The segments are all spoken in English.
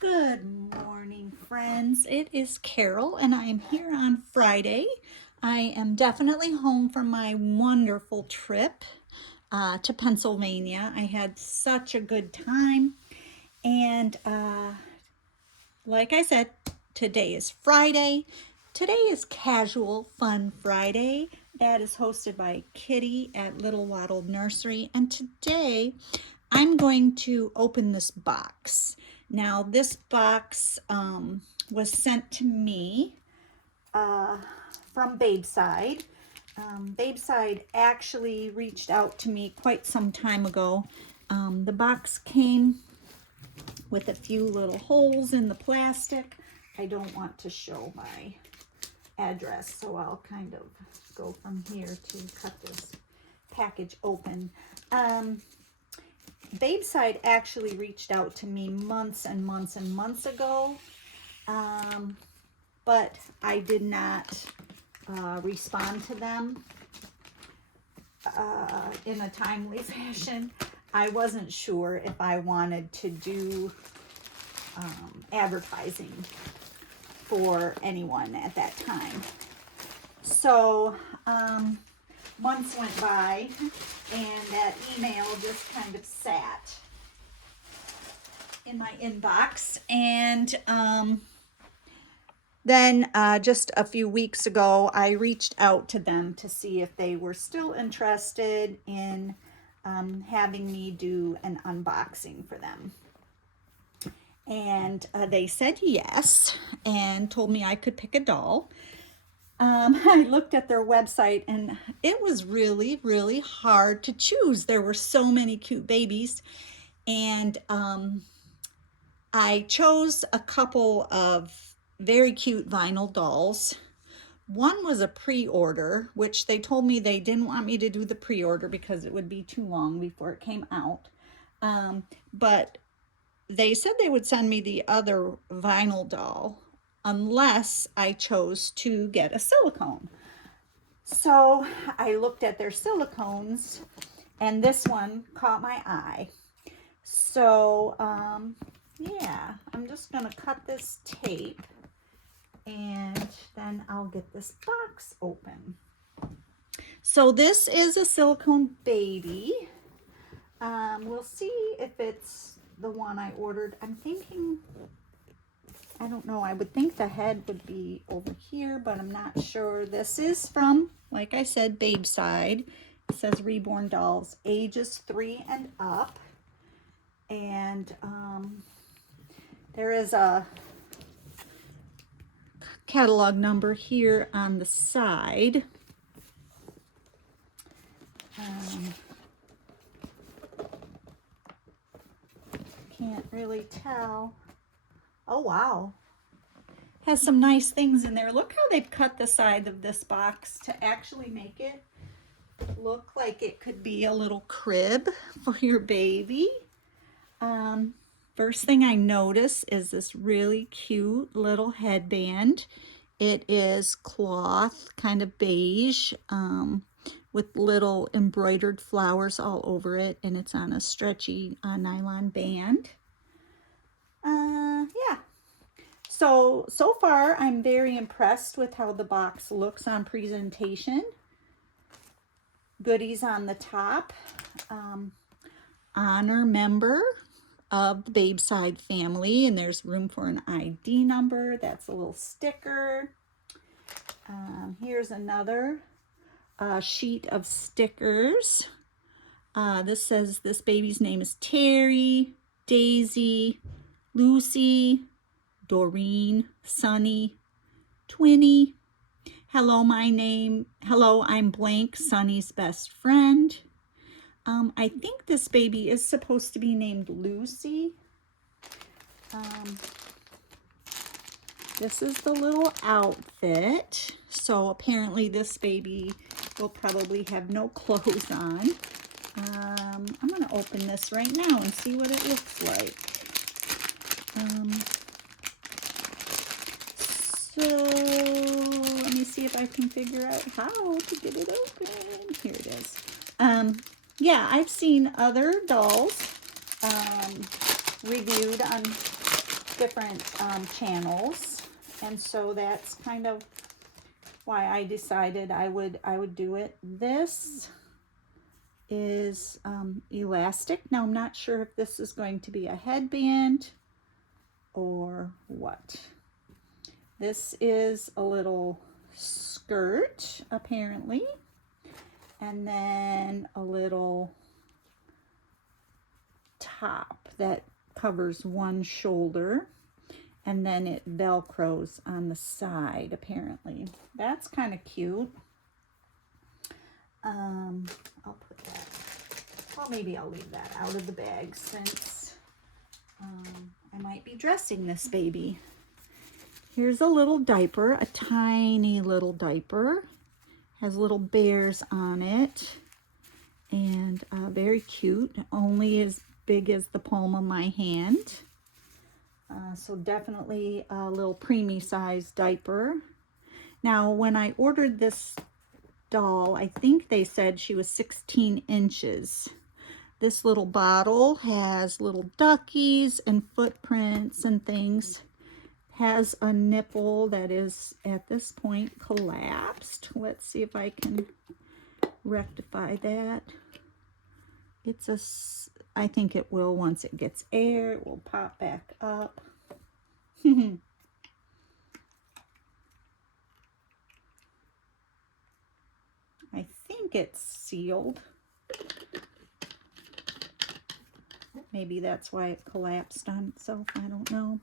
Good morning, friends. It is Carol, and I am here on Friday. I am definitely home from my wonderful trip to Pennsylvania. I had such a good time, and like I said, today is Friday. Today is Casual Fun Friday. That is hosted by Kitty at Little Waddle Nursery, and today I'm going to open this box. Now, this box was sent to me uh, from Babeside. Babeside actually reached out to me quite some time ago. The box came with a few little holes in the plastic. I don't want to show my address, so I'll kind of go from here to cut this package open. Babeside actually reached out to me months and months and months ago, but I did not respond to them in a timely fashion. I wasn't sure if I wanted to do advertising for anyone at that time. So months went by and that email just kind of sat in my inbox, and then just a few weeks ago I reached out to them to see if they were still interested in having me do an unboxing for them. And they said yes and told me I could pick a doll. I looked at their website and it was really, really hard to choose. There were so many cute babies, and I chose a couple of very cute vinyl dolls. One was a pre-order, which they told me they didn't want me to do the pre-order because it would be too long before it came out. But they said they would send me the other vinyl doll unless I chose to get a silicone. So I looked at their silicones and this one caught my eye. So yeah, I'm just gonna cut this tape and then I'll get this box open. So this is a silicone baby. We'll see if it's the one I ordered. I'm thinking, I don't know, I would think the head would be over here, but I'm not sure. This is from, like I said, Babeside. It says Reborn Dolls, ages 3 and up. And there is a catalog number here on the side. Can't really tell. Oh, wow. Has some nice things in there. Look how they've cut the side of this box to actually make it look like it could be a little crib for your baby. First thing I notice is this really cute little headband. It is cloth, kind of beige, with little embroidered flowers all over it, and it's on a stretchy nylon band. Yeah. So far I'm very impressed with how the box looks on presentation. Goodies on the top. Honor member of the Babeside family, and there's room for an ID number. That's a little sticker. Here's another sheet of stickers. This says this baby's name is Terry, Daisy, Lucy, Doreen, Sunny, Twinnie. Hello, I'm blank, Sunny's best friend. I think this baby is supposed to be named Lucy. This is the little outfit. So apparently this baby will probably have no clothes on. I'm going to open this right now and see what it looks like. So let me see if I can figure out how to get it open. Here it is. Yeah, I've seen other dolls reviewed on different channels, and so that's kind of why I decided I would do it. This is elastic. Now I'm not sure if this is going to be a headband or what. This is a little skirt apparently, and then a little top that covers one shoulder, and then it velcros on the side apparently. That's kind of cute. I'll put that, well, maybe I'll leave that out of the bag since I might be dressing this baby. Here's a little diaper, a tiny little diaper. Has little bears on it, and very cute, only as big as the palm of my hand. So definitely a little preemie size diaper. Now when I ordered this doll, I think they said she was 16 inches. This little bottle has little duckies and footprints and things. Has a nipple that is at this point collapsed. Let's see if I can rectify that. It's a, I think it will, once it gets air, it will pop back up. I think it's sealed. Maybe that's why it collapsed on itself, I don't know.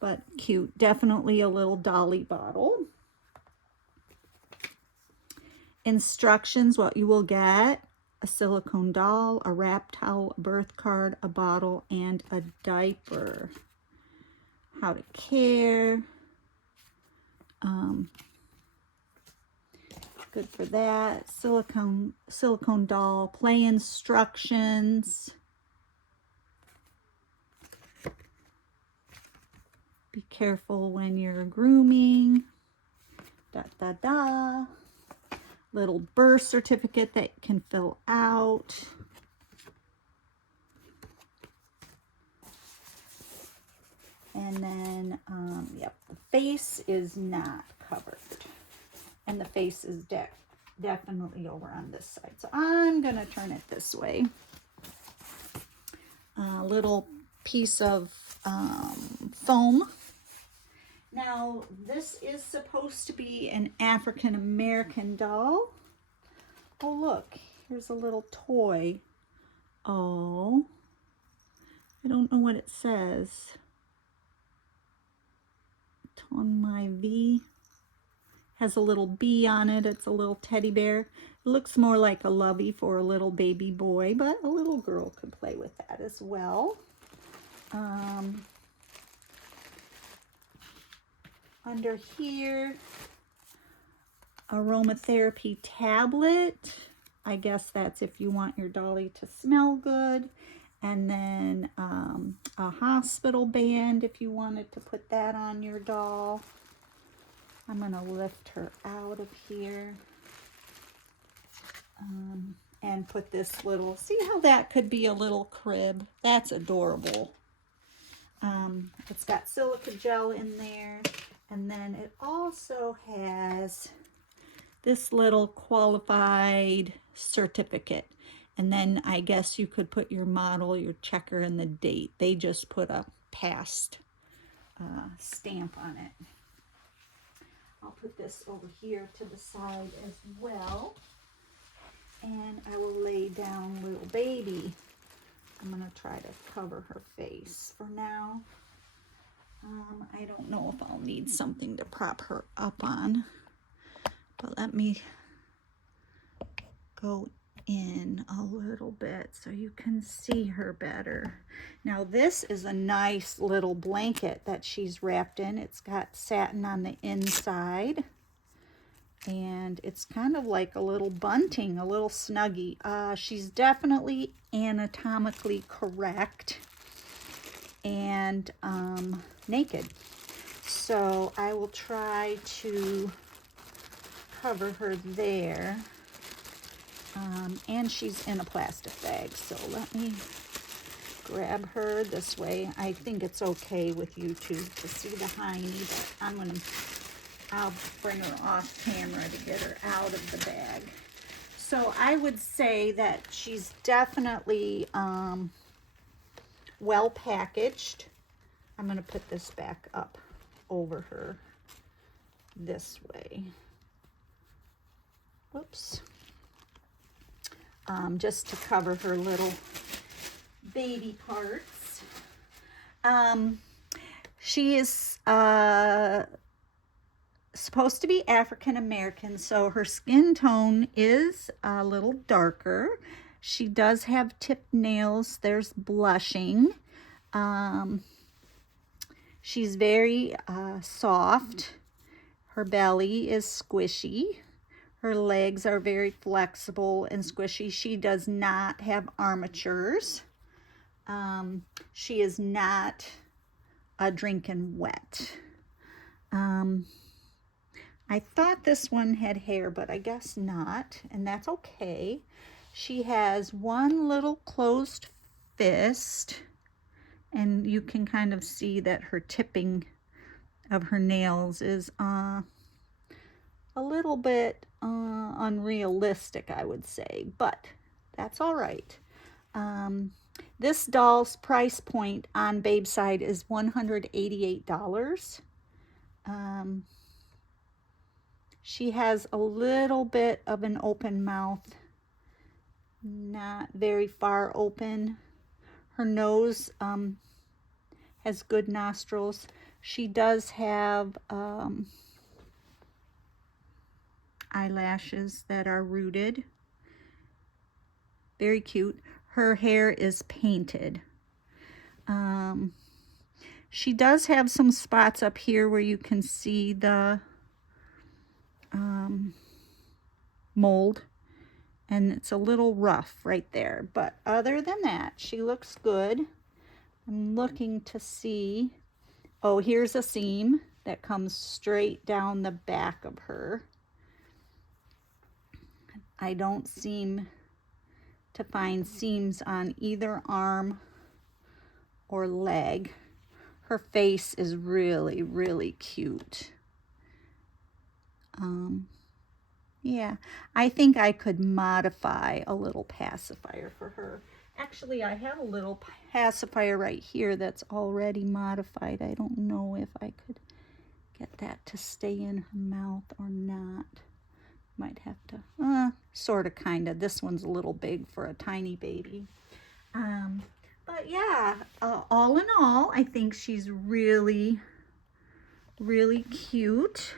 But cute, definitely a little dolly bottle. Instructions, what you will get: a silicone doll, a wrap towel, a birth card, a bottle, and a diaper. How to care. Good for that. Silicone doll, play instructions. Be careful when you're grooming. Da da da. Little birth certificate that can fill out. And then, yep, the face is not covered. And the face is definitely over on this side. So I'm going to turn it this way. A little piece of foam. Now, this is supposed to be an African American doll. Oh, look, here's a little toy. Oh, I don't know what it says. On my V. Has a little bee on it. It's a little teddy bear. It looks more like a lovey for a little baby boy, but a little girl could play with that as well. Under here, aromatherapy tablet. I guess that's if you want your dolly to smell good. And then a hospital band if you wanted to put that on your doll. I'm going to lift her out of here and put this little, see how that could be a little crib? That's adorable. It's got silica gel in there, and then it also has this little qualified certificate. And then I guess you could put your model, your checker, and the date. They just put a past stamp on it. I'll put this over here to the side as well. And I will lay down little baby. I'm going to try to cover her face for now. I don't know if I'll need something to prop her up on. But let me go in a little bit so you can see her better. Now this is a nice little blanket that she's wrapped in. It's got satin on the inside, and it's kind of like a little bunting, a little snuggie. She's definitely anatomically correct and naked, so I will try to cover her there. And she's in a plastic bag, so let me grab her this way. I think it's okay with YouTube to see the hiney, but I'll bring her off camera to get her out of the bag. So I would say that she's definitely well packaged. I'm going to put this back up over her this way. Whoops. Just to cover her little baby parts. She is supposed to be African American, so her skin tone is a little darker. She does have tipped nails. There's blushing. She's very soft. Her belly is squishy. Her legs are very flexible and squishy. She does not have armatures. She is not drinking wet. I thought this one had hair, but I guess not, and that's okay. She has one little closed fist, and you can kind of see that her tipping of her nails is a little bit unrealistic, I would say, but that's all right. This doll's price point on Babeside is $188. She has a little bit of an open mouth, not very far open. Her nose has good nostrils. She does have eyelashes that are rooted. Very cute. Her hair is painted. She does have some spots up here where you can see the mold, and it's a little rough right there, but other than that, she looks good. I'm looking to see, oh, here's a seam that comes straight down the back of her. I don't seem to find seams on either arm or leg. Her face is really, really cute. Yeah, I think I could modify a little pacifier for her. Actually, I have a little pacifier right here that's already modified. I don't know if I could get that to stay in her mouth or not. Might have to, sort of, kind of. This one's a little big for a tiny baby. But yeah, all in all, I think she's really, really cute.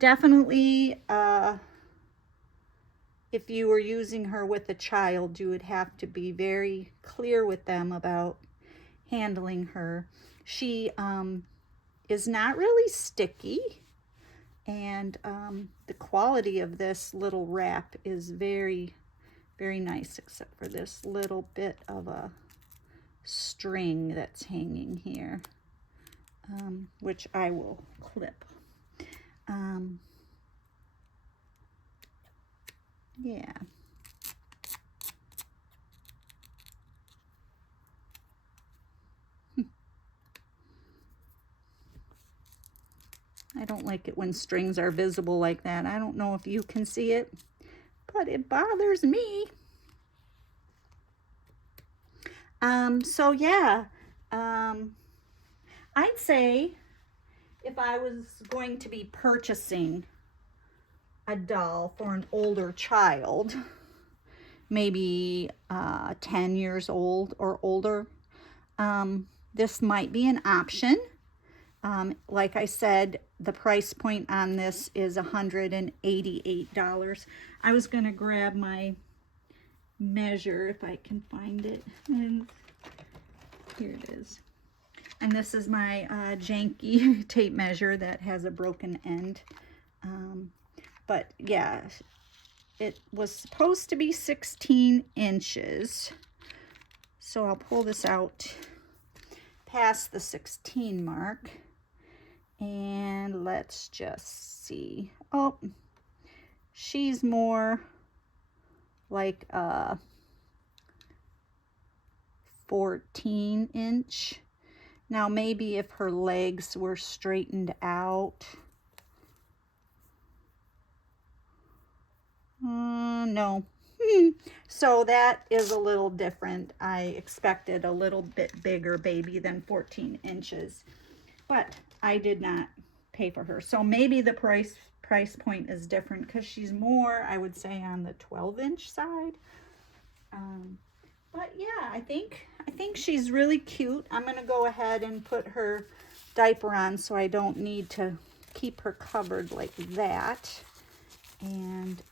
Definitely, if you were using her with a child, you would have to be very clear with them about handling her. She is not really sticky, and the quality of this little wrap is very, very nice, except for this little bit of a string that's hanging here, which I will clip. Yeah. I don't like it when strings are visible like that. I don't know if you can see it, but it bothers me. So yeah, I'd say if I was going to be purchasing a doll for an older child, maybe 10 years old or older, this might be an option. Like I said, the price point on this is $188. I was going to grab my measure if I can find it, and here it is. And this is my janky tape measure that has a broken end. But yeah, it was supposed to be 16 inches. So I'll pull this out past the 16 mark. And let's just see. Oh, she's more like a 14-inch. Now maybe if her legs were straightened out. No. So that is a little different. I expected a little bit bigger baby than 14 inches, but I did not pay for her. So maybe the price point is different because she's more, I would say, on the 12-inch side. But yeah, I think she's really cute. I'm gonna go ahead and put her diaper on so I don't need to keep her covered like that. And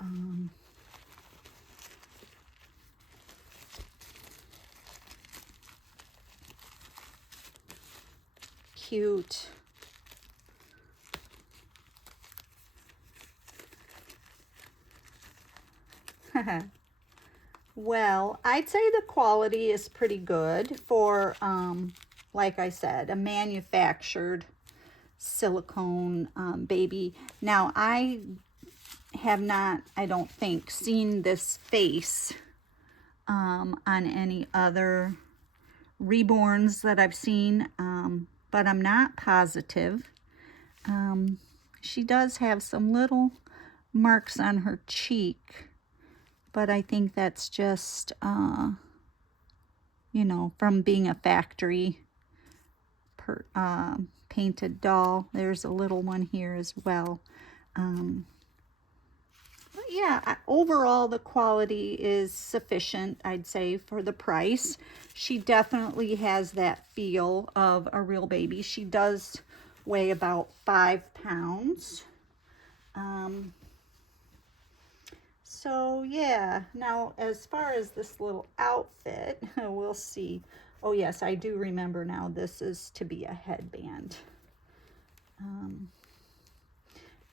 cute. Well, I'd say the quality is pretty good for, like I said, a manufactured silicone baby. Now, I have not, I don't think, seen this face on any other reborns that I've seen, but I'm not positive. She does have some little marks on her cheek, but I think that's just, you know, from being a factory painted doll. There's a little one here as well. But yeah, overall the quality is sufficient, I'd say, for the price. She definitely has that feel of a real baby. She does weigh about 5 pounds. So yeah, now as far as this little outfit, we'll see. Oh yes, I do remember now, this is to be a headband.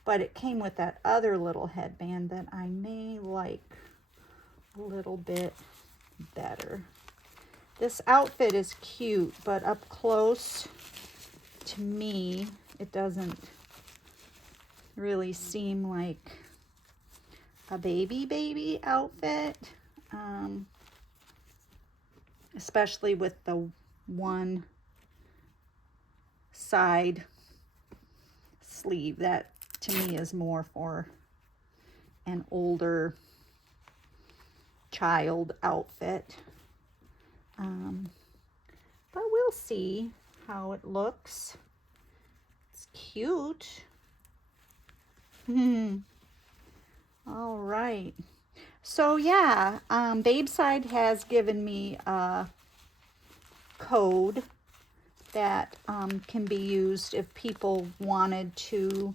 But it came with that other little headband that I may like a little bit better. This outfit is cute, but up close to me, it doesn't really seem like a baby outfit, especially with the one side sleeve. That to me is more for an older child outfit, but we'll see how it looks. It's cute. All right, so yeah, Babeside has given me a code that can be used if people wanted to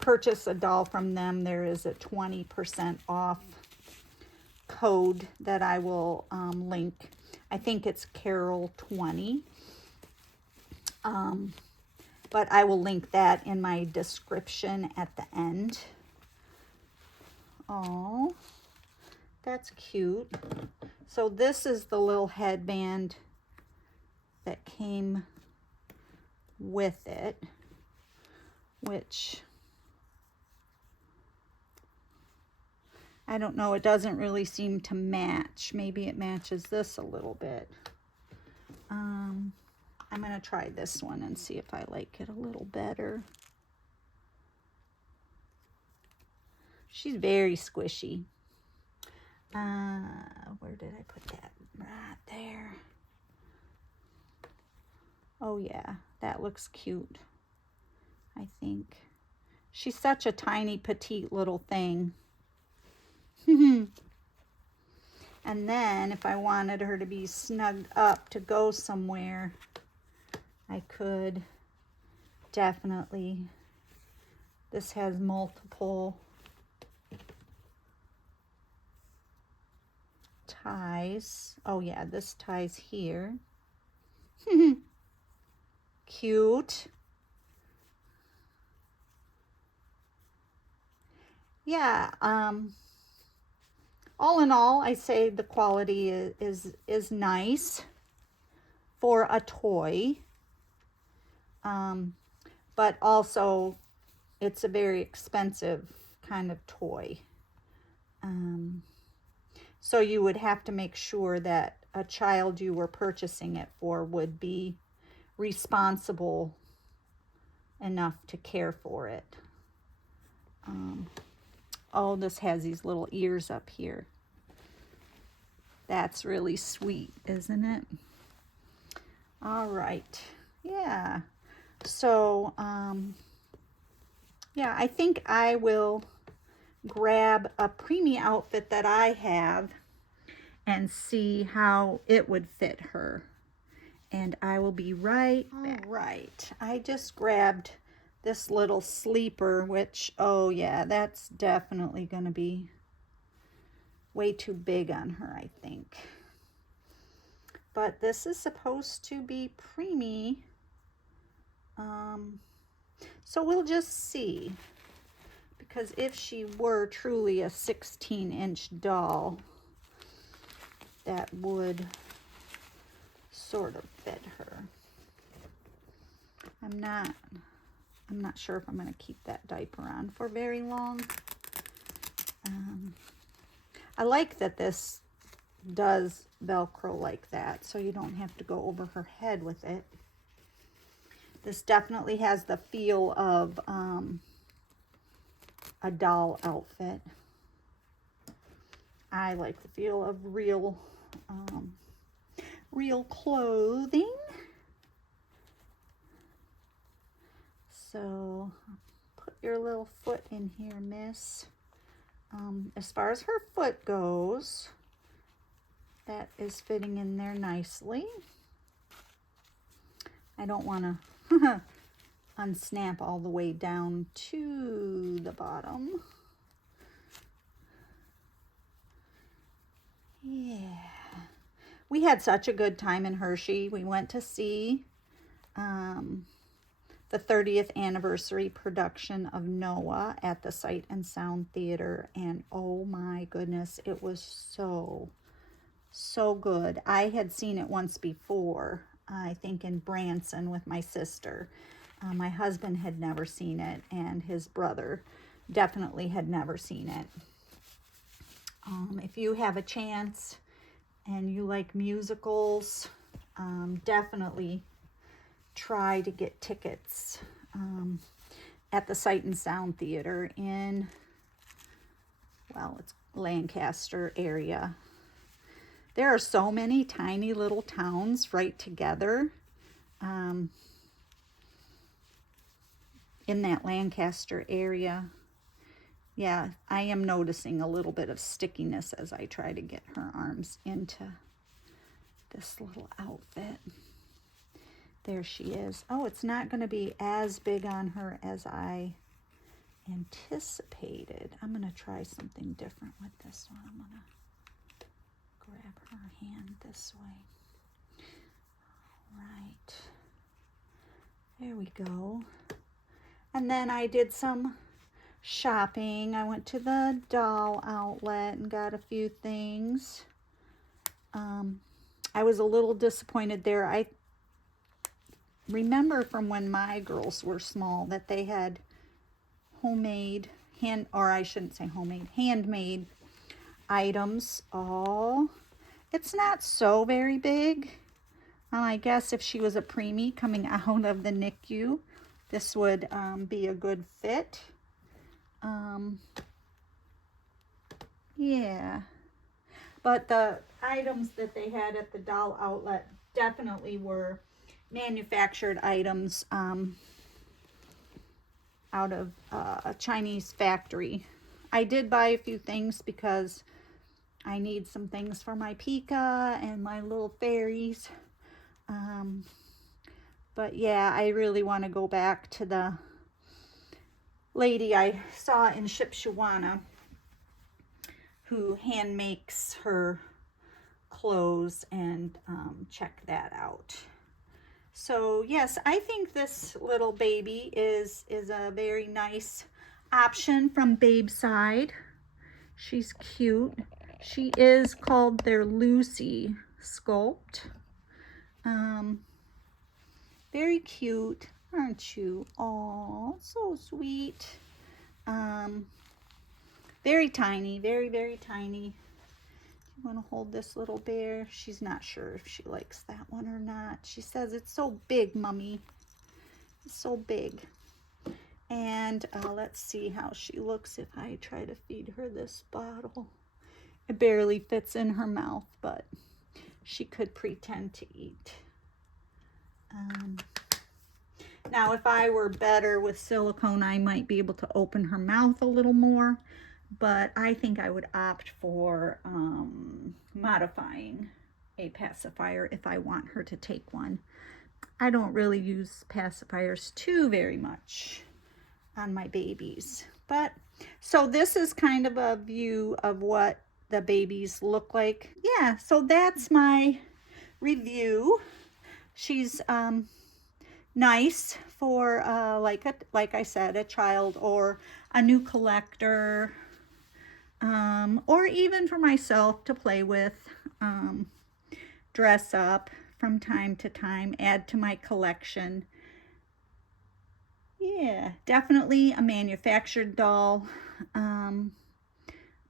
purchase a doll from them. There is a 20% off code that I will link. I think it's Carol 20, but I will link that in my description at the end. Oh, that's cute. So this is the little headband that came with it, which I don't know, it doesn't really seem to match. Maybe it matches this a little bit. I'm gonna try this one and see if I like it a little better. She's very squishy. Where did I put that? Right there. Oh yeah, that looks cute, I think. She's such a tiny, petite little thing. And then if I wanted her to be snugged up to go somewhere, I could definitely, this has multiple ties. Oh yeah, this ties here. Cute. Yeah, all in all, I say the quality is nice for a toy. But also it's a very expensive kind of toy. So you would have to make sure that a child you were purchasing it for would be responsible enough to care for it. Oh, this has these little ears up here. That's really sweet, isn't it? All right. Yeah. So, yeah, I think I will grab a preemie outfit that I have and see how it would fit her. And I will be right back. All right. I just grabbed this little sleeper, which, oh yeah, that's definitely going to be way too big on her, I think. But this is supposed to be preemie. So we'll just see. Because if she were truly a 16-inch doll, that would sort of fit her. I'm not sure if I'm going to keep that diaper on for very long. I like that this does Velcro like that, so you don't have to go over her head with it. This definitely has the feel of a doll outfit. I like the feel of real clothing. So put your little foot in here, miss. As far as her foot goes, that is fitting in there nicely. I don't want to unsnap all the way down to the bottom. Yeah. We had such a good time in Hershey. We went to see the 30th anniversary production of Noah at the Sight and Sound Theater, and oh my goodness, it was so good. I had seen it once before, I think in Branson with my sister. My husband had never seen it, and his brother definitely had never seen it. If you have a chance and you like musicals, definitely try to get tickets at the Sight and Sound Theater in, well, it's Lancaster area. There are so many tiny little towns right together in that Lancaster area. Yeah, I am noticing a little bit of stickiness as I try to get her arms into this little outfit. There she is. Oh, it's not going to be as big on her as I anticipated. I'm going to try something different with this one. I'm going to grab her hand this way. All right. There we go. And then I did some shopping. I went to the doll outlet and got a few things. I was a little disappointed there. I remember from when my girls were small that they had handmade items. Oh, it's not so very big. I guess if she was a preemie coming out of the NICU, this would be a good fit. Yeah, but the items that they had at the doll outlet definitely were manufactured items out of a Chinese factory. I did buy a few things because I need some things for my Pika and my little fairies. But yeah, I really want to go back to the lady I saw in Shipshewana who hand makes her clothes and check that out. So yes, I think this little baby is a very nice option from Babeside. She's cute. She is called their Lucy sculpt. Very cute, aren't you? Oh, so sweet. Very tiny, very, very tiny. You want to hold this little bear? She's not sure if she likes that one or not. She says, it's so big, Mommy. It's so big. And let's see how she looks if I try to feed her this bottle. It barely fits in her mouth, but she could pretend to eat. Now, if I were better with silicone, I might be able to open her mouth a little more, but I think I would opt for modifying a pacifier if I want her to take one. I don't really use pacifiers too very much on my babies. But so this is kind of a view of what the babies look like. Yeah, so that's my review. She's nice for like I said, a child or a new collector, or even for myself to play with, dress up from time to time, add to my collection. Yeah, definitely a manufactured doll,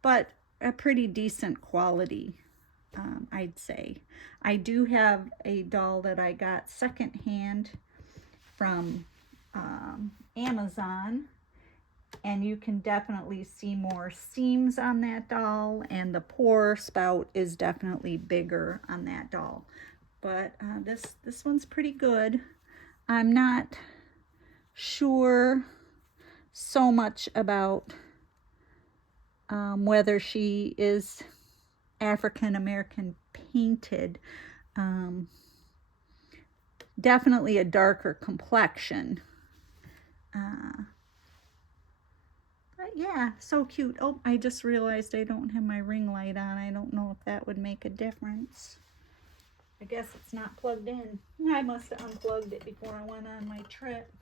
but a pretty decent quality, I'd say. I do have a doll that I got secondhand from Amazon, and you can definitely see more seams on that doll, and the pour spout is definitely bigger on that doll. But this one's pretty good. I'm not sure so much about whether she is African American painted. Definitely a darker complexion. But yeah, so cute. Oh, I just realized I don't have my ring light on. I don't know if that would make a difference. I guess it's not plugged in. I must have unplugged it before I went on my trip.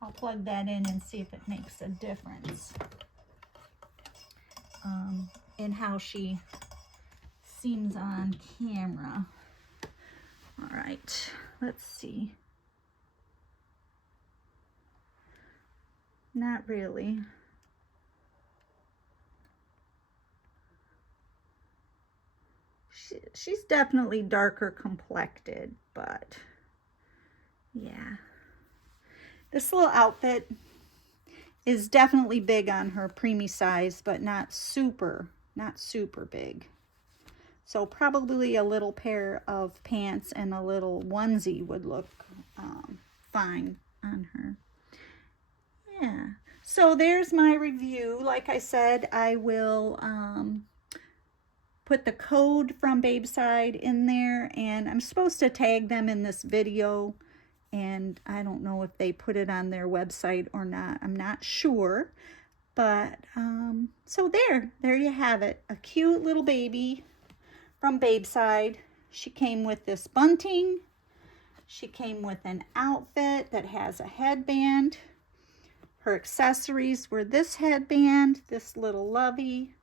I'll plug that in and see if it makes a difference in how she seems on camera. All right, let's see. Not really. She's definitely darker complected, but yeah. This little outfit is definitely big on her, preemie size, but not super big. So probably a little pair of pants and a little onesie would look fine on her. Yeah. So there's my review. Like I said, I will put the code from Babeside in there, and I'm supposed to tag them in this video, and I don't know if they put it on their website or not. I'm not sure. But so there you have it. A cute little baby from Babeside. She came with this bunting. She came with an outfit that has a headband. Her accessories were this headband, this little lovey,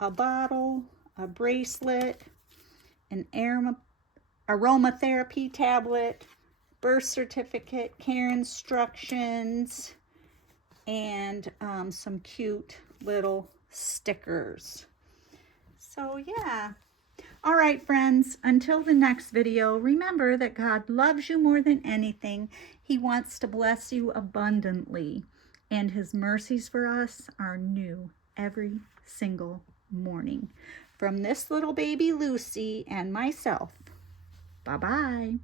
a bottle, a bracelet, an aromatherapy tablet, birth certificate, care instructions, and some cute little stickers. So yeah. All right, friends, until the next video, remember that God loves you more than anything. He wants to bless you abundantly, and his mercies for us are new every single morning. From this little baby Lucy and myself, bye-bye.